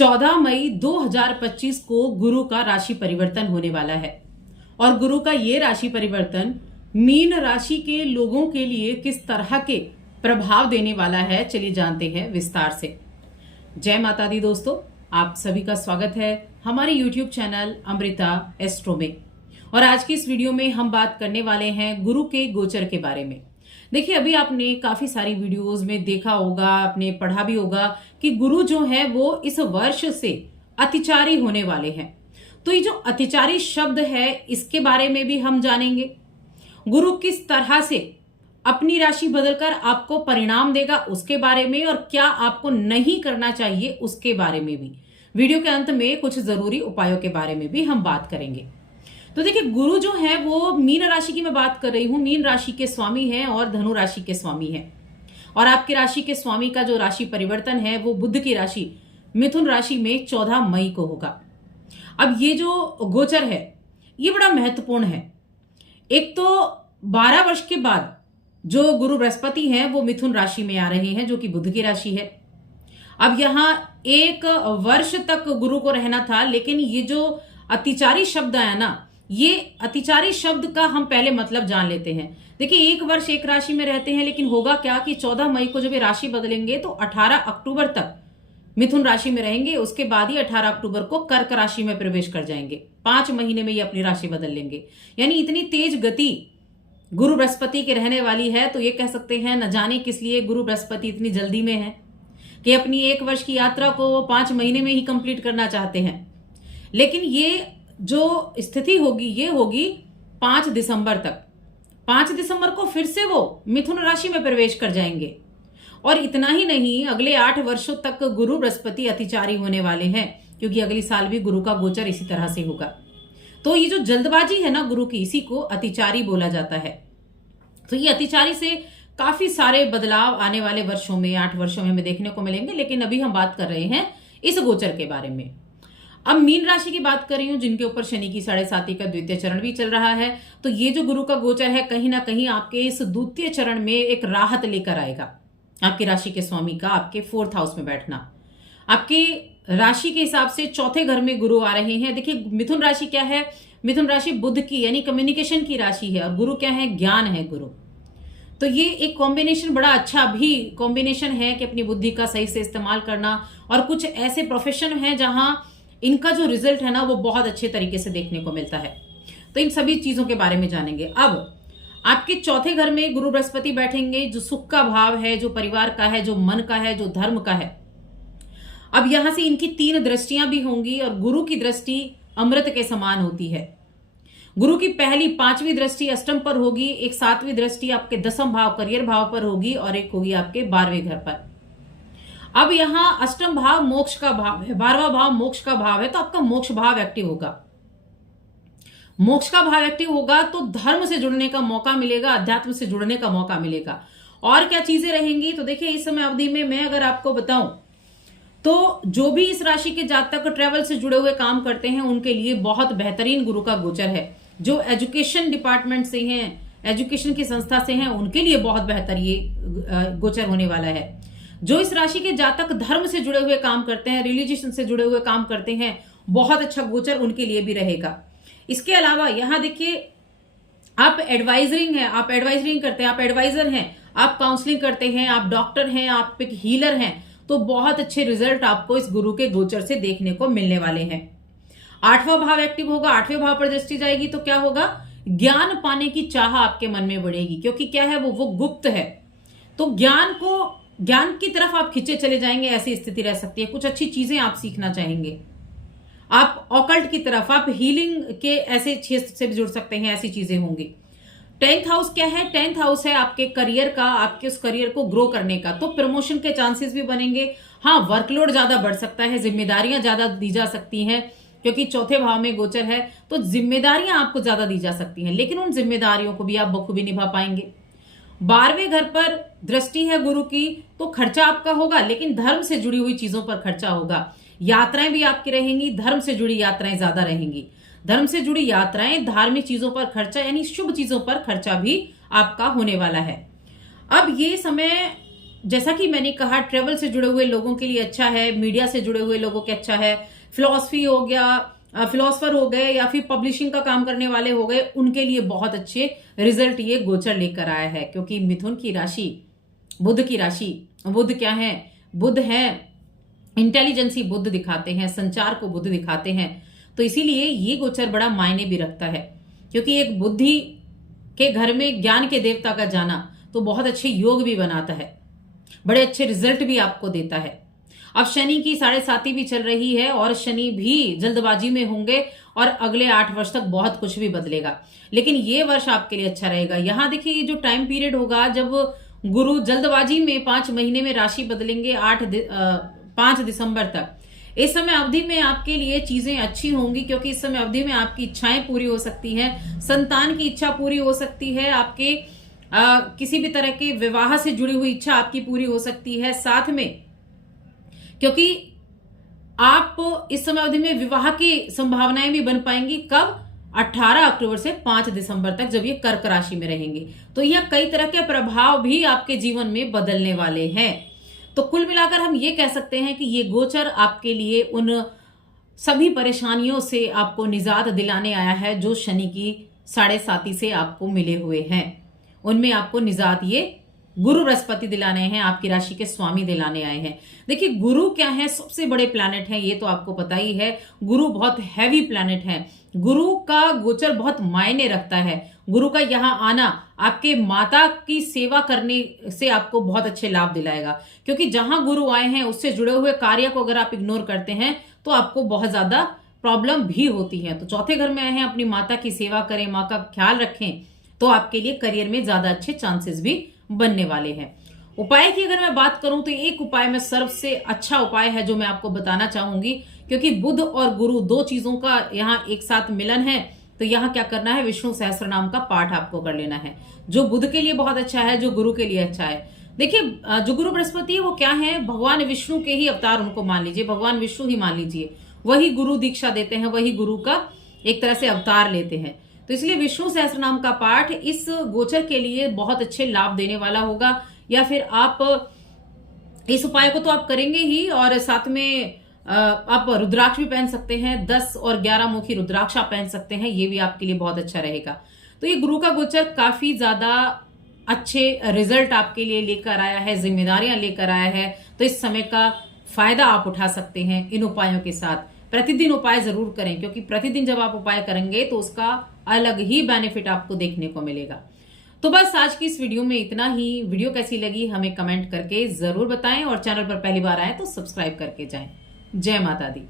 14 मई 2025 को गुरु का राशि परिवर्तन होने वाला है और गुरु का ये राशि परिवर्तन मीन राशि के लोगों के लिए किस तरह के प्रभाव देने वाला है, चलिए जानते हैं विस्तार से। जय माता दी दोस्तों, आप सभी का स्वागत है हमारे YouTube चैनल अमृता एस्ट्रो में। और आज की इस वीडियो में हम बात करने वाले हैं गुरु के गोचर के बारे में। देखिए, अभी आपने काफी सारी वीडियोस में देखा होगा, आपने पढ़ा भी होगा कि गुरु जो है वो इस वर्ष से अतिचारी होने वाले हैं। तो ये जो अतिचारी शब्द है इसके बारे में भी हम जानेंगे। गुरु किस तरह से अपनी राशि बदलकर आपको परिणाम देगा उसके बारे में, और क्या आपको नहीं करना चाहिए उसके बारे में भी। वीडियो के अंत में कुछ जरूरी उपायों के बारे में भी हम बात करेंगे। तो देखिए, गुरु जो है वो मीन राशि की मैं बात कर रही हूं। मीन राशि के स्वामी हैं और धनु राशि के स्वामी हैं। और आपकी राशि के स्वामी का जो राशि परिवर्तन है वो बुध की राशि मिथुन राशि में 14 मई को होगा। अब ये जो गोचर है ये बड़ा महत्वपूर्ण है। एक तो 12 वर्ष के बाद जो गुरु बृहस्पति हैं वो मिथुन राशि में आ रहे हैं, जो कि बुध की राशि है। अब यहां 1 वर्ष तक गुरु को रहना था, लेकिन ये जो अतिचारी शब्द आया ना, ये अतिचारी शब्द का हम पहले मतलब जान लेते हैं। देखिए, 1 वर्ष एक राशि में रहते हैं, लेकिन होगा क्या कि 14 मई को जब ये राशि बदलेंगे तो 18 अक्टूबर तक मिथुन राशि में रहेंगे। उसके बाद ही 18 अक्टूबर को कर्क राशि में प्रवेश कर जाएंगे। 5 महीने में ये अपनी राशि बदल लेंगे। यानी इतनी तेज गति गुरु बृहस्पति की रहने वाली है। तो ये कह सकते हैं, न जाने किस लिए गुरु बृहस्पति इतनी जल्दी में है कि अपनी 1 वर्ष की यात्रा को वो 5 महीने में ही कंप्लीट करना चाहते हैं। लेकिन ये जो स्थिति होगी ये होगी 5 दिसंबर तक। 5 दिसंबर को फिर से वो मिथुन राशि में प्रवेश कर जाएंगे। और इतना ही नहीं, अगले 8 वर्षों तक गुरु बृहस्पति अतिचारी होने वाले हैं, क्योंकि अगली साल भी गुरु का गोचर इसी तरह से होगा। तो ये जो जल्दबाजी है ना गुरु की, इसी को अतिचारी बोला जाता है। तो ये अतिचारी से काफी सारे बदलाव आने वाले वर्षों में, 8 वर्षों में हमें देखने को मिलेंगे। लेकिन अभी हम बात कर रहे हैं इस गोचर के बारे में। अब मीन राशि की बात कर रही हूं, जिनके ऊपर शनि की 7.5 का द्वितीय चरण भी चल रहा है। तो ये जो गुरु का गोचर है कहीं ना कहीं आपके इस द्वितीय चरण में एक राहत लेकर आएगा। आपकी राशि के स्वामी का आपके 4th हाउस में बैठना, आपकी राशि के हिसाब से 4थे घर में गुरु आ रहे हैं। देखिए, मिथुन राशि क्या है? मिथुन राशि बुध की यानी कम्युनिकेशन की राशि है, और गुरु क्या है? ज्ञान है गुरु। तो ये एक कॉम्बिनेशन बड़ा अच्छा भी कॉम्बिनेशन है कि अपनी बुद्धि का सही से इस्तेमाल करना। और कुछ ऐसे प्रोफेशन है जहां इनका जो रिजल्ट है ना वो बहुत अच्छे तरीके से देखने को मिलता है। तो इन सभी चीजों के बारे में जानेंगे। अब आपके 4थे घर में गुरु बृहस्पति बैठेंगे, जो सुख का भाव है, जो परिवार का है, जो मन का है, जो धर्म का है। अब यहां से इनकी 3 दृष्टियां भी होंगी, और गुरु की दृष्टि अमृत के समान होती है। गुरु की पहली 5वीं दृष्टि अष्टम पर होगी, एक 7वीं दृष्टि आपके 10th भाव करियर भाव पर होगी, और एक होगी आपके 12वें घर पर। अब यहां अष्टम भाव मोक्ष का भाव है, 12वां भाव मोक्ष का भाव है। तो आपका मोक्ष भाव एक्टिव होगा। मोक्ष का भाव एक्टिव होगा तो धर्म से जुड़ने का मौका मिलेगा, अध्यात्म से जुड़ने का मौका मिलेगा। और क्या चीजें रहेंगी? तो देखिए, इस समय अवधि में मैं अगर आपको बताऊं तो जो भी इस राशि के जातक ट्रेवल से जुड़े हुए काम करते हैं उनके लिए बहुत बेहतरीन गुरु का गोचर है। जो एजुकेशन डिपार्टमेंट से हैं, एजुकेशन की संस्था से हैं, उनके लिए बहुत बेहतर ये गोचर होने वाला है। जो इस राशि के जातक धर्म से जुड़े हुए काम करते हैं, रिलीजियन से जुड़े हुए काम करते हैं, बहुत अच्छा गोचर उनके लिए भी रहेगा। इसके अलावा यहां देखिए, आप एडवाइजरिंग है, आप एडवाइजरिंग करते हैं, आप एडवाइजर हैं, आप काउंसलिंग करते हैं, आप डॉक्टर हैं, आप एक हीलर हैं, तो बहुत अच्छे रिजल्ट आपको इस गुरु के गोचर से देखने को मिलने वाले हैं। 8वां भाव एक्टिव होगा, 8वें भाव पर दृष्टि जाएगी तो क्या होगा? ज्ञान पाने की चाह आपके मन में बढ़ेगी, क्योंकि क्या है वो गुप्त है। तो ज्ञान की तरफ आप खींचे चले जाएंगे, ऐसी स्थिति रह सकती है। कुछ अच्छी चीजें आप सीखना चाहेंगे, आप ऑकल्ट की तरफ, आप हीलिंग के ऐसे क्षेत्र से भी जुड़ सकते हैं, ऐसी चीजें होंगी। 10th हाउस क्या है? 10th हाउस है आपके करियर का, आपके उस करियर को ग्रो करने का। तो प्रमोशन के चांसेस भी बनेंगे। हाँ, वर्कलोड ज्यादा बढ़ सकता है, जिम्मेदारियां ज्यादा दी जा सकती हैं, क्योंकि 4थे भाव में गोचर है। तो जिम्मेदारियां आपको ज्यादा दी जा सकती हैं, लेकिन उन जिम्मेदारियों को भी आप बखूबी निभा पाएंगे। 12वें घर पर दृष्टि है गुरु की, तो खर्चा आपका होगा, लेकिन धर्म से जुड़ी हुई चीजों पर खर्चा होगा। यात्राएं भी आपकी रहेंगी, धर्म से जुड़ी यात्राएं ज्यादा रहेंगी। धर्म से जुड़ी यात्राएं, धार्मिक चीजों पर खर्चा यानी शुभ चीजों पर खर्चा भी आपका होने वाला है। अब ये समय जैसा कि मैंने कहा, ट्रेवल से जुड़े हुए लोगों के लिए अच्छा है, मीडिया से जुड़े हुए लोगों के अच्छा है, फिलॉसफी हो गया, फिलोसफर हो गए या फिर पब्लिशिंग का काम करने वाले हो गए, उनके लिए बहुत अच्छे रिजल्ट ये गोचर लेकर आया है। क्योंकि मिथुन की राशि बुध की राशि, बुध क्या है? बुध है इंटेलिजेंसी, बुध दिखाते हैं, संचार को बुध दिखाते हैं। तो इसीलिए ये गोचर बड़ा मायने भी रखता है, क्योंकि एक बुद्धि के घर में ज्ञान के देवता का जाना तो बहुत अच्छे योग भी बनाता है, बड़े अच्छे रिजल्ट भी आपको देता है। अब शनि की 7.5 भी चल रही है और शनि भी जल्दबाजी में होंगे और अगले 8 वर्ष तक बहुत कुछ भी बदलेगा, लेकिन ये वर्ष आपके लिए अच्छा रहेगा। यहां देखिए, ये जो टाइम पीरियड होगा जब गुरु जल्दबाजी में 5 महीने में राशि बदलेंगे 5 दिसंबर तक, इस समय अवधि में आपके लिए चीजें अच्छी होंगी, क्योंकि इस समय अवधि में आपकी इच्छाएं पूरी हो सकती हैं, संतान की इच्छा पूरी हो सकती है, आपके किसी भी तरह के विवाह से जुड़ी हुई इच्छा आपकी पूरी हो सकती है। साथ में क्योंकि आप इस समय अवधि में विवाह की संभावनाएं भी बन पाएंगी। कब? 18 अक्टूबर से 5 दिसंबर तक, जब ये कर्क राशि में रहेंगे। तो यह कई तरह के प्रभाव भी आपके जीवन में बदलने वाले हैं। तो कुल मिलाकर हम ये कह सकते हैं कि ये गोचर आपके लिए उन सभी परेशानियों से आपको निजात दिलाने आया है जो शनि की 7.5 से आपको मिले हुए हैं। उनमें आपको निजात ये गुरु बृहस्पति दिलाने हैं, आपकी राशि के स्वामी दिलाने आए हैं। देखिए, गुरु क्या है? सबसे बड़े प्लैनेट हैं, ये तो आपको पता ही है। गुरु बहुत हैवी प्लैनेट है। गुरु का गोचर बहुत मायने रखता है। गुरु का यहाँ आना आपके माता की सेवा करने से आपको बहुत अच्छे लाभ दिलाएगा, क्योंकि जहां गुरु आए हैं उससे जुड़े हुए कार्य को अगर आप इग्नोर करते हैं तो आपको बहुत ज्यादा प्रॉब्लम भी होती है। तो चौथे घर में आए हैं, अपनी माता की सेवा करें, माँ का ख्याल रखें, तो आपके लिए करियर में ज्यादा अच्छे चांसेस भी बनने वाले हैं। उपाय की अगर मैं बात करूं तो एक उपाय में सबसे अच्छा उपाय है जो मैं आपको बताना चाहूंगी, क्योंकि बुध और गुरु दो चीजों का यहाँ एक साथ मिलन है। तो यहाँ क्या करना है? विष्णु सहस्त्र नाम का पाठ आपको कर लेना है, जो बुध के लिए बहुत अच्छा है, जो गुरु के लिए अच्छा है। देखिए, जो गुरु बृहस्पति है वो क्या है? भगवान विष्णु के ही अवतार उनको मान लीजिए, भगवान विष्णु ही मान लीजिए। वही गुरु दीक्षा देते हैं, वही गुरु का एक तरह से अवतार लेते हैं। तो इसलिए विष्णु सहस्त्र नाम का पाठ इस गोचर के लिए बहुत अच्छे लाभ देने वाला होगा। या फिर आप इस उपाय को तो आप करेंगे ही, और साथ में आप रुद्राक्ष भी पहन सकते हैं। 10 और 11 मुखी रुद्राक्ष आप पहन सकते हैं, ये भी आपके लिए बहुत अच्छा रहेगा। तो ये गुरु का गोचर काफी ज्यादा अच्छे रिजल्ट आपके लिए लेकर आया है, जिम्मेदारियां लेकर आया है। तो इस समय का फायदा आप उठा सकते हैं इन उपायों के साथ। प्रतिदिन उपाय जरूर करें, क्योंकि प्रतिदिन जब आप उपाय करेंगे तो उसका अलग ही बेनिफिट आपको देखने को मिलेगा। तो बस आज की इस वीडियो में इतना ही। वीडियो कैसी लगी हमें कमेंट करके जरूर बताएं, और चैनल पर पहली बार आए तो सब्सक्राइब करके जाएं। जय माता दी।